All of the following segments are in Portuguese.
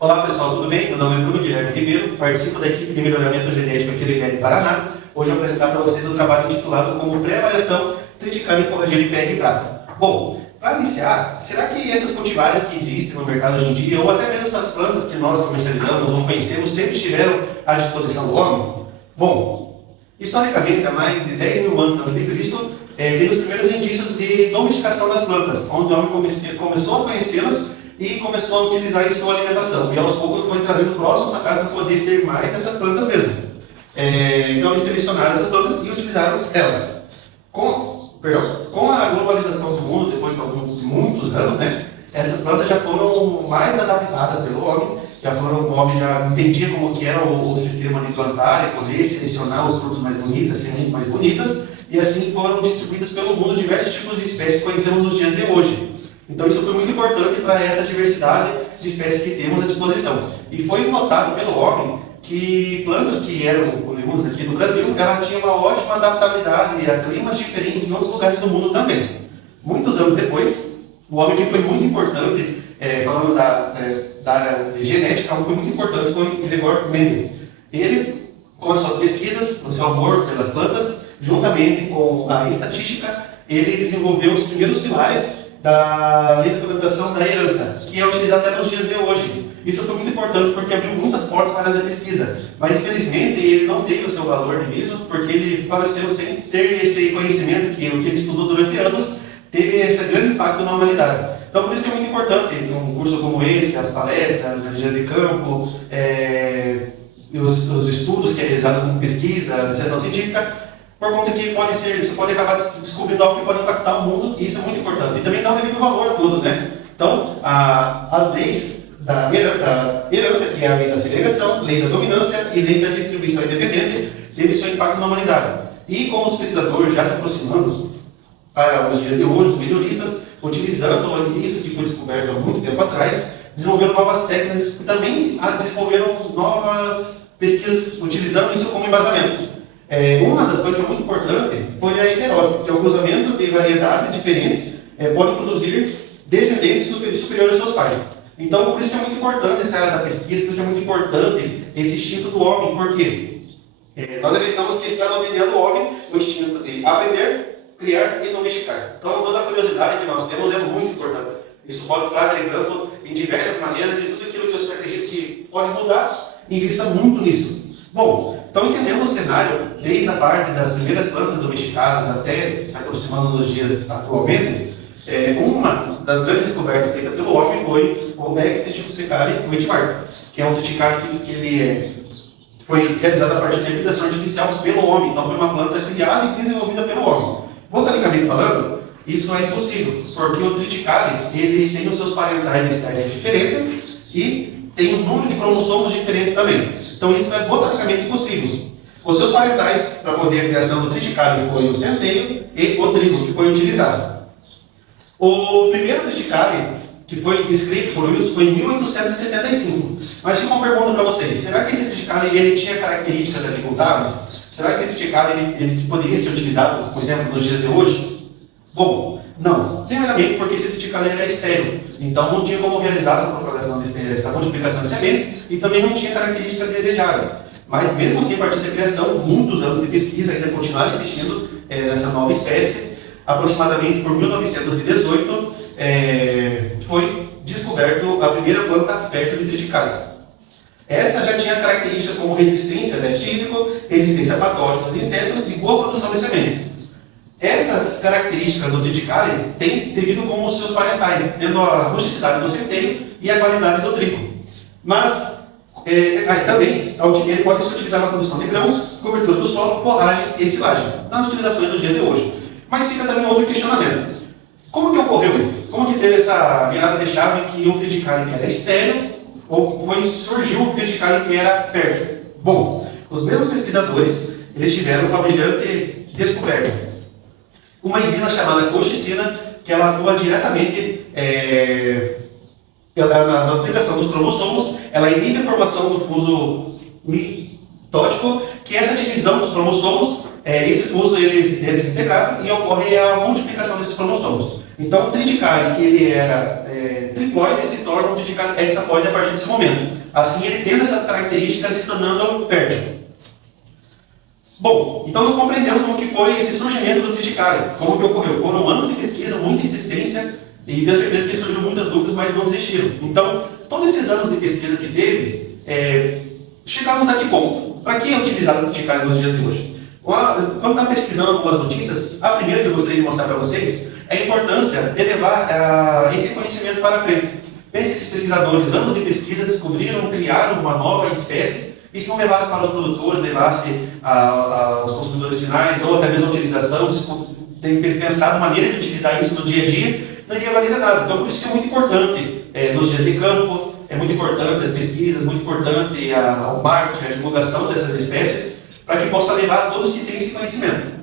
Olá pessoal, tudo bem? Meu nome é Bruno Guilherme Ribeiro, participo da equipe de melhoramento genético aqui do IML Paraná. Hoje eu vou apresentar para vocês o trabalho intitulado como Pré-avaliação Triticale Forrageiro IPR Prata. Bom, para iniciar, será que essas cultivares que existem no mercado hoje em dia, ou até mesmo essas plantas que nós comercializamos ou conhecemos, sempre estiveram à disposição do homem? Bom, historicamente, há mais de 10 mil anos antes de Cristo, veio os primeiros indícios de domesticação das plantas, onde o homem começou a conhecê-las e começou a utilizar em sua alimentação. E aos poucos foi trazendo próximos a casa para poder ter mais dessas plantas mesmo. Então eles selecionaram essas plantas e utilizaram elas. Com a globalização do mundo, depois de muitos anos, né, essas plantas já foram mais adaptadas pelo homem, o homem já entendia como que era o sistema de plantar e poder selecionar os frutos mais bonitos, as sementes mais bonitas, e assim foram distribuídas pelo mundo diversos tipos de espécies que conhecemos nos dias de hoje. Então isso foi muito importante para essa diversidade de espécies que temos à disposição. E foi notado pelo homem que plantas que eram oriundas aqui do Brasil, ela tinha uma ótima adaptabilidade a climas diferentes em outros lugares do mundo também. Muitos anos depois, o homem que foi muito importante, falando da área de genética, algo que foi muito importante foi Gregor Mendel. Ele, com as suas pesquisas, no seu amor pelas plantas, juntamente com a estatística, ele desenvolveu os primeiros pilares da lei da fundamentação da herança, que é utilizada até nos dias de hoje. Isso foi muito importante porque abriu muitas portas para a pesquisa, mas infelizmente ele não teve o seu valor devido, porque ele faleceu sem ter esse conhecimento que o que ele estudou durante anos teve esse grande impacto na humanidade. Então por isso que é muito importante um curso como esse, as palestras, as dias de campo, os estudos que é realizado com pesquisa, a iniciação científica, por conta que você pode acabar descobrindo algo que pode impactar o mundo, e isso é muito importante. E também dá um devido valor a todos, né? Então, as leis da herança, que é a lei da segregação, lei da dominância e lei da distribuição independente, teve seu impacto na humanidade. E como os pesquisadores já se aproximando para os dias de hoje, os melhoristas, utilizando isso que foi descoberto há muito tempo atrás, desenvolveram novas técnicas e também desenvolveram novas pesquisas utilizando isso como embasamento. Uma das coisas que é muito importante foi a heterose, que é o cruzamento de variedades diferentes pode produzir descendentes superiores aos seus pais. Então, por isso que é muito importante essa área da pesquisa, por isso que é muito importante esse instinto do homem, porque nós acreditamos que está na DNA do homem o instinto de aprender, criar e domesticar. Então, toda a curiosidade que nós temos é muito importante. Isso pode estar agregando em diversas maneiras e tudo aquilo que você acredita que pode mudar, invista muito nisso. Bom, então entendendo o cenário, desde a parte das primeiras plantas domesticadas até se aproximando dos dias atualmente, uma das grandes descobertas feitas pelo homem foi o Dex triticale witmark, que é um triticale que ele foi realizado a partir da hibridação artificial pelo homem. Então foi uma planta criada e desenvolvida pelo homem. Botanicamente falando, isso é impossível, porque o triticale ele tem os seus parentais espécies diferentes e tem um número de cromossomos diferentes também. Então isso é botanicamente impossível. Os seus parentais para poder a criação do triticale foi o centeio e o trigo que foi utilizado. O primeiro triticale que foi descrito por Wilson foi em 1875. Mas fica uma pergunta para vocês: será que esse triticale ele tinha características agricultáveis? Será que esse triticale ele poderia ser utilizado, por exemplo, nos dias de hoje? Bom, não. Primeiramente porque esse triticale era estéril, então não tinha como realizar essa propagação, essa multiplicação de sementes e também não tinha características desejáveis. Mas mesmo assim, a partir dessa criação, muitos anos de pesquisa ainda continuaram existindo nessa nova espécie. Aproximadamente por 1918 foi descoberto a primeira planta fértil de triticale. Essa já tinha características como resistência a déficit hídrico, resistência a patógenos e insetos e boa produção de sementes. Essas características do triticale têm devido como seus parentais, tendo a rusticidade do centeio e a qualidade do trigo. Mas também ele pode ser utilizado na produção de grãos, cobertura do solo, forragem e silagem, nas utilizações dos dias de hoje. Mas fica também outro questionamento: como que ocorreu isso? Como que teve essa virada de chave que um triticale que era estéril surgiu um triticale que era fértil? Bom, os mesmos pesquisadores eles tiveram uma brilhante descoberta. Uma enzima chamada colchicina, que ela atua diretamente na duplicação dos cromossomos, ela inibe a formação do fuso mitótico, que é essa divisão dos cromossomos esses músculos eles desintegraram e ocorre a multiplicação desses cromossomos. Então, o triticale, que ele era triploide, se torna um triticale hexaploide a partir desse momento. Assim, ele tendo essas características e se tornando fértil. Bom, então nós compreendemos como que foi esse surgimento do triticale, como que ocorreu. Foram anos de pesquisa, muita insistência, e tenho certeza que surgiu muitas dúvidas, mas não desistiram. Então, todos esses anos de pesquisa que teve, chegamos a que ponto? Para que é utilizado o triticale nos dias de hoje? Quando está pesquisando algumas notícias, a primeira que eu gostaria de mostrar para vocês é a importância de levar esse conhecimento para frente. Esses pesquisadores, anos de pesquisa, descobriram, criaram uma nova espécie, e se não levasse para os produtores, levasse aos consumidores finais, ou até mesmo a utilização, tem pensado maneira de utilizar isso no dia a dia, não iria valer nada. Então, por isso que é muito importante nos dias de campo, é muito importante as pesquisas, muito importante o marketing, a divulgação dessas espécies, para que possa levar a todos que têm esse conhecimento.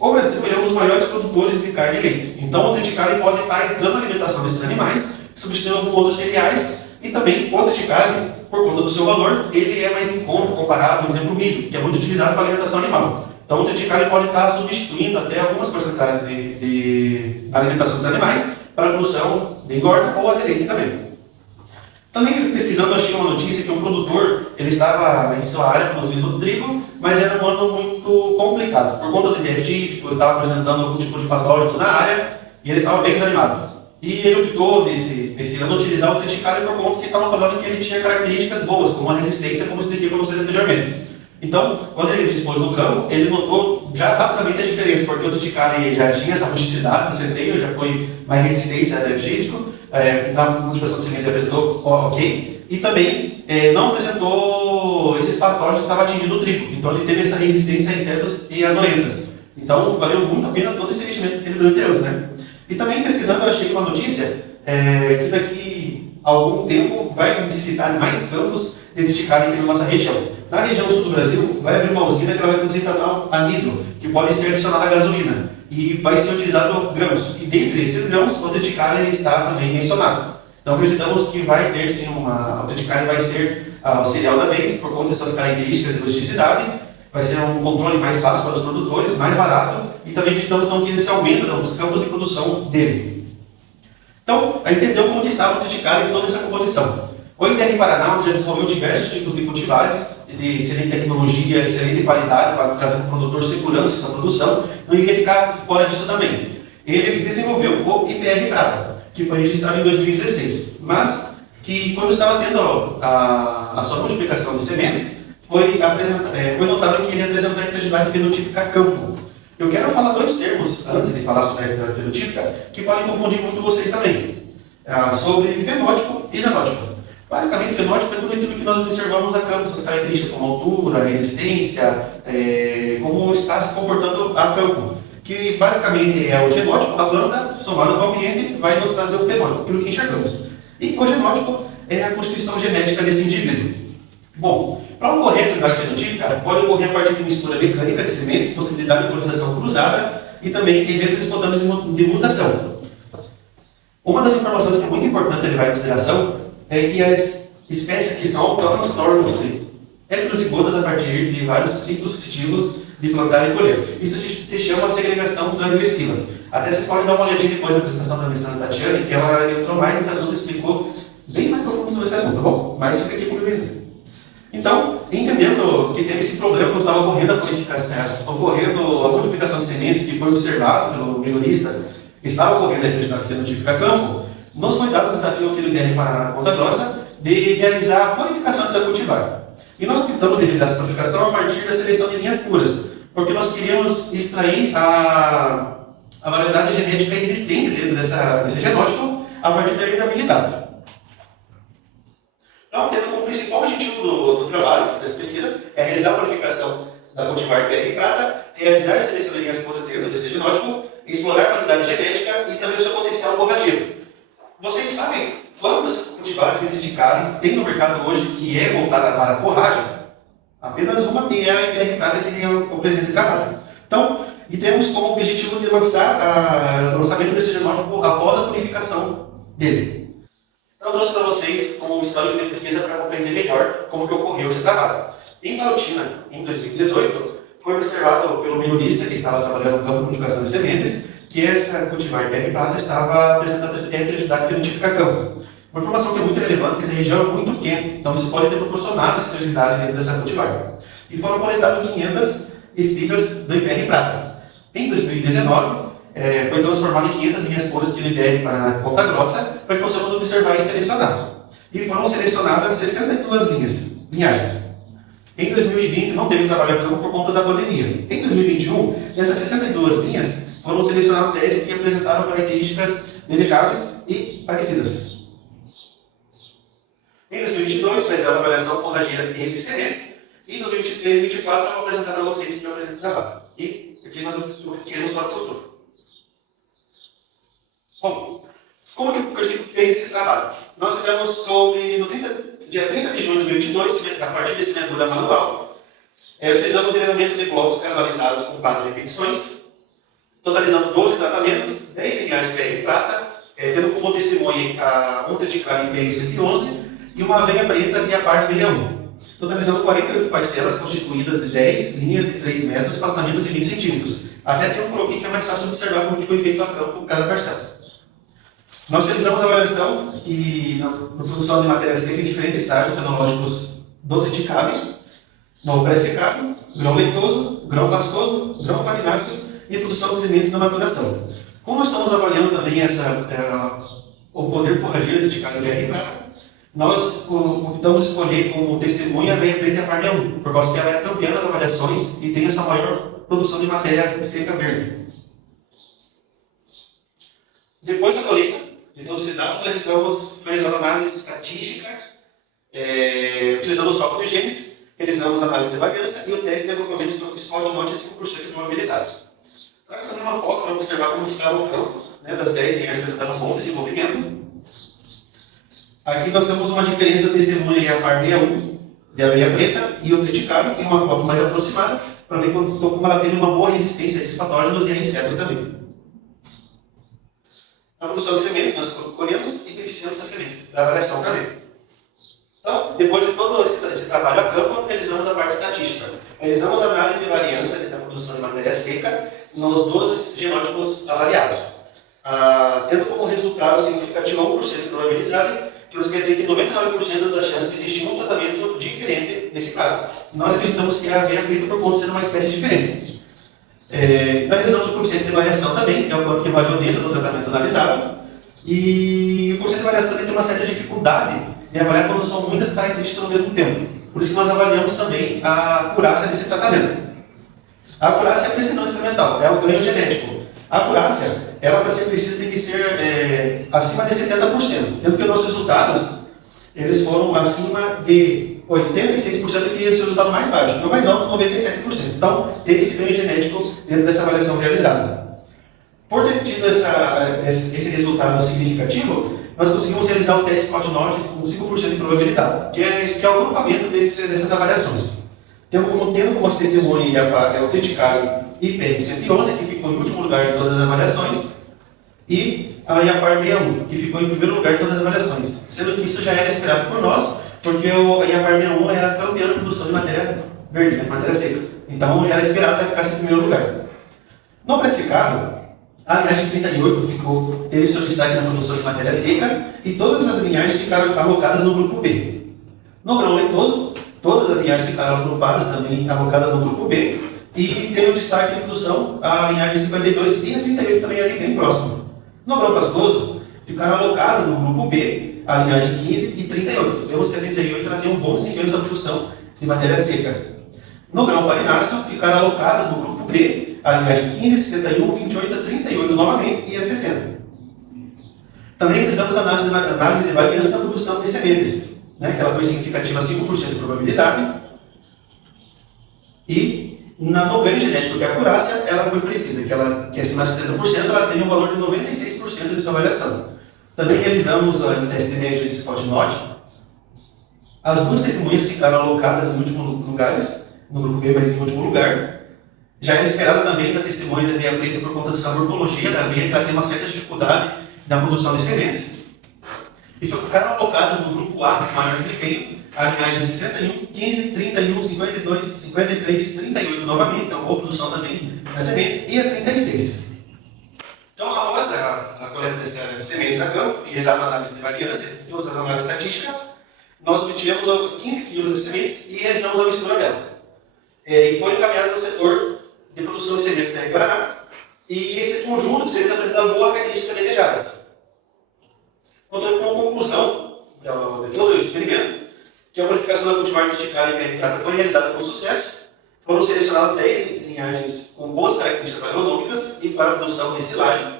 O Brasil é um dos maiores produtores de carne e leite. Então, o triticale pode estar entrando na alimentação desses animais, substituindo outros cereais, e também o triticale, por conta do seu valor, ele é mais em conta comparado, por exemplo, o milho, que é muito utilizado para alimentação animal. Então, o triticale pode estar substituindo até algumas porcentagens de alimentação dos animais para a produção de engorda ou de leite também. Também pesquisando, achei uma notícia que um produtor ele estava em sua área produzindo trigo, mas era um ano muito complicado. Por conta de déficit, ele estava apresentando algum tipo de patógenos na área e ele estava bem desanimado. E ele optou, nesse ano, utilizar o triticale por conta que estavam falando que ele tinha características boas, como a resistência, como eu expliquei para vocês anteriormente. Então, quando ele dispôs no campo, ele notou já rapidamente a diferença, porque o triticale já tinha essa rusticidade no centeio, já foi mais resistência a déficit, na multiplicação de sementes apresentou ok, e também não apresentou esses patógenos que estavam atingindo o trigo. Então, ele teve essa resistência a insetos e a doenças. Então, valeu muito a pena todo esse investimento que ele deu entre anos, né? E também pesquisando, eu achei uma notícia que daqui a algum tempo vai necessitar mais campos de triticale aqui na nossa região. Na região sul do Brasil, vai abrir uma usina que ela vai produzir etanol anidro, que pode ser adicionado à gasolina, e vai ser utilizado grãos. E dentre esses grãos, o triticale está também mencionado. Então acreditamos que vai ter sim o triticale vai ser o cereal da vez, por conta de suas características de rusticidade, vai ser um controle mais fácil para os produtores, mais barato, e também acreditamos então, que esse aumenta os campos de produção dele. Então, a gente entendeu como que estava o triticale em toda essa composição. O IDR Paraná já desenvolveu diversos tipos de cultivares, de excelente tecnologia, excelente qualidade, para trazer para o produtor segurança em sua produção, não iria ficar fora disso também. Ele desenvolveu o IPR Prata, que foi registrado em 2016, mas que quando estava tendo a sua multiplicação de sementes, foi notado que ele apresentou a heterogeneidade fenotípica campo. Eu quero falar dois termos, antes de falar sobre a heterogeneidade fenotípica, que podem confundir muito vocês também, sobre fenótipo e genótipo. Basicamente, fenótipo é tudo aquilo que nós observamos a campo, suas características como altura, resistência, como está se comportando a campo. Que basicamente é o genótipo, a planta, somado com o ambiente, vai nos trazer o fenótipo, aquilo que enxergamos. E o genótipo é a constituição genética desse indivíduo. Bom, para ocorrer a atividade fenotípica, pode ocorrer a partir de mistura mecânica de sementes, possibilidade de polinização cruzada e também eventos espontâneos de mutação. Uma das informações que é muito importante levar em consideração é que as espécies que são autônomas tornam-se heterozigotas a partir de vários ciclos sucessivos de plantar e colher. Isso se chama segregação transversiva. Até vocês podem dar uma olhadinha depois da apresentação da mestranda Tatiana, que ela entrou mais nesse assunto e explicou bem mais profundo sobre esse assunto, tá bom? Mas fica aqui comigo. Então, entendendo que teve esse problema que estava ocorrendo a multiplicação de sementes que foi observado pelo melhorista, estava ocorrendo a heterogeneidade fenotípica a campo, nos foi dado o desafio aqui no IDR Paraná Ponta Grossa de realizar a purificação dessa cultivar. E nós optamos de realizar essa purificação a partir da seleção de linhas puras, porque nós queríamos extrair a variedade genética existente dentro desse genótipo a partir da heredabilidade. Então, tendo como principal objetivo do trabalho, dessa pesquisa, é realizar a purificação da cultivar IPR Prata, realizar a seleção de linhas puras dentro desse genótipo, explorar a qualidade genética e também o seu potencial forrageiro. Vocês sabem quantas cultivares de triticale tem no mercado hoje que é voltada para a forragem? Apenas uma tem a IPR Prata que tem o presente trabalho. Então, e temos como objetivo de lançar o lançamento desse genótipo após a purificação dele. Então, eu trouxe para vocês um histórico de pesquisa para compreender melhor como que ocorreu esse trabalho. Em Palotina, em 2018, foi observado pelo melhorista que estava trabalhando no campo de multiplicação de sementes que essa cultivar de terra e prata estava apresentando atividade fenotípica a campo. Uma informação que é muito relevante é que essa região é muito quente, então isso pode ter proporcionado essa fragilidade dentro dessa cultivar. E foram coletadas 500 espigas do IPR prata. Em 2019, foi transformado em 500 linhas puras de IPR para Ponta Grossa, para que possamos observar e selecionar. E foram selecionadas 62 linhagens. Em 2020, não teve trabalho a campo por conta da pandemia. Em 2021, dessas 62 linhas, foram selecionadas 10 que apresentaram características desejáveis e parecidas. Em 2022, foi realizada a avaliação forrageira e de sementes, e em 2023 e 2024 eu vou apresentar para vocês o meu presente trabalho. E aqui nós queremos para o futuro. Bom, como que a gente fez esse trabalho? Nós fizemos sobre, dia 30 de junho de 2022, a partir de semeadura manual, utilizamos o treinamento de blocos casualizados com 4 repetições, totalizando 12 tratamentos, 10 lineares PR prata, tendo como testemunha um triticale PR 111 e uma aveia preta e a par 61, totalizando 48 parcelas constituídas de 10 linhas de 3 metros, espaçamento de 20 centímetros. Até tem um croquis que é mais fácil de observar como foi feito a campo cada parcela. Nós realizamos a avaliação na produção de matéria seca em diferentes estágios tecnológicos do triticale, no pré-secado, grão leitoso, grão pastoso, grão farináceo e produção de sementes na maturação. Como nós estamos avaliando também o poder forrageiro do triticale BR prata, nós optamos escolher como testemunha a aveia preta e a parmeia 1, por causa que ela é campeã das avaliações e tem essa maior produção de matéria seca verde. Depois da colheita de todos esses dados, nós realizamos a análise estatística, utilizando o software de genes, realizamos a análise de variância e o teste de agrupamentos do Spot Note a 5% de probabilidade. Aqui uma foto para observar como está o campo, das 10 linhas apresentando um bom desenvolvimento. Aqui nós temos uma diferença da testemunha em a par 61 de aveia preta e o triticale em uma foto mais aproximada, para ver como ela tem uma boa resistência a esses patógenos e a insetos também. A produção de sementes nós colhemos e beneficiamos essas sementes, para avaliação também. Então, depois de todo esse trabalho a campo, realizamos a parte estatística. Realizamos a análise de variância da produção de matéria seca nos 12 genótipos avaliados, tendo como resultado significativo 1% de probabilidade, que nos quer dizer que 99% das chances de existir um tratamento diferente nesse caso. Nós acreditamos que a aveia preta por conta de ser uma espécie diferente. Nós realizamos o coeficiente de variação também, que é o quanto que variou dentro do tratamento analisado, e o coeficiente de variação tem uma certa dificuldade de avaliar quando são muitas características ao mesmo tempo. Por isso que nós avaliamos também a acurácia desse tratamento. A acurácia é a precisão experimental, é o ganho genético. A acurácia, ela para ser precisa tem que ser acima de 70%, tendo que os nossos resultados eles foram acima de 86%, que é o seu resultado mais baixo, o mais alto 97%. Então, teve esse ganho genético dentro dessa avaliação realizada. Por ter tido esse resultado significativo, nós conseguimos realizar o teste Spot Note com 5% de probabilidade, que é o agrupamento dessas avaliações. Tendo como testemunha o triticale IPR 111, que ficou em último lugar em todas as avaliações, e a IAPAR 61, que ficou em primeiro lugar em todas as avaliações. Sendo que isso já era esperado por nós, porque a IAPAR 61 era campeã de produção de matéria verde, matéria seca. Então já era esperado que ela ficasse em primeiro lugar. No pré-secado, a linhagem 38 teve seu destaque na produção de matéria seca e todas as linhagens ficaram alocadas no grupo B. No grão leitoso, todas as linhagens ficaram agrupadas também, alocadas no grupo B, e teve o destaque de produção a linhagem 52 e a 38 também ali bem próximo. No grão pastoso, ficaram alocadas no grupo B, a linhagem 15 e 38. Vemos que a 38 ela tem um bom desempenho na produção de matéria seca. No grão farináceo, ficaram alocadas no grupo B, a linhagem 15, 61, 28, 38 novamente e a 60. Também realizamos a análise de variância na produção de sementes, que ela foi significativa a 5% de probabilidade. E no ganho genético, que é a acurácia, ela foi precisa, que é acima de 70%, ela tem um valor de 96% de sua avaliação. Também realizamos o teste de média de Spot Note. As duas testemunhas ficaram alocadas em últimos lugares, no grupo B, mas em último lugar. Já era esperada também da testemunha da aveia preta por conta dessa morfologia da aveia, que ela tem uma certa dificuldade na produção de sementes. e ficaram alocadas no grupo A, maior desempenho, a linhagem 61, 15, 31, 52, 53, 38 novamente, então boa produção também das sementes, e a 36. Então, após a coleta dessas sementes a campo e realizada a análise de variância, todas as análises estatísticas, nós obtivemos 15 kg de sementes e realizamos a mistura dela. E foi encaminhado ao setor de produção de sementes da Paraná, e esses conjuntos de sementes apresentaram boas características desejadas. Então, com a conclusão de todo o experimento, que a modificação da cultivar vertical em PR prata foi realizada com sucesso, foram selecionadas 10 linhagens com boas características agronômicas e para a produção de silagem.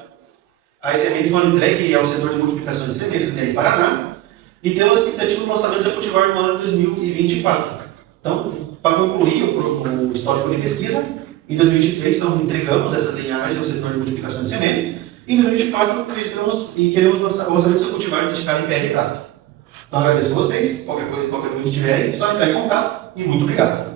As sementes foram entregues ao setor de multiplicação de sementes do Paraná e temos a expectativa de lançamento da cultivar no ano de 2024. Então, para concluir o histórico de pesquisa, em 2023 então, entregamos essas linhagens ao setor de multiplicação de sementes e em 2024 acreditamos e queremos lançar o lançamento da cultivar vertical em PR prata. Então, agradeço a vocês. Qualquer coisa que tiverem, é só entrar em contato e muito obrigado.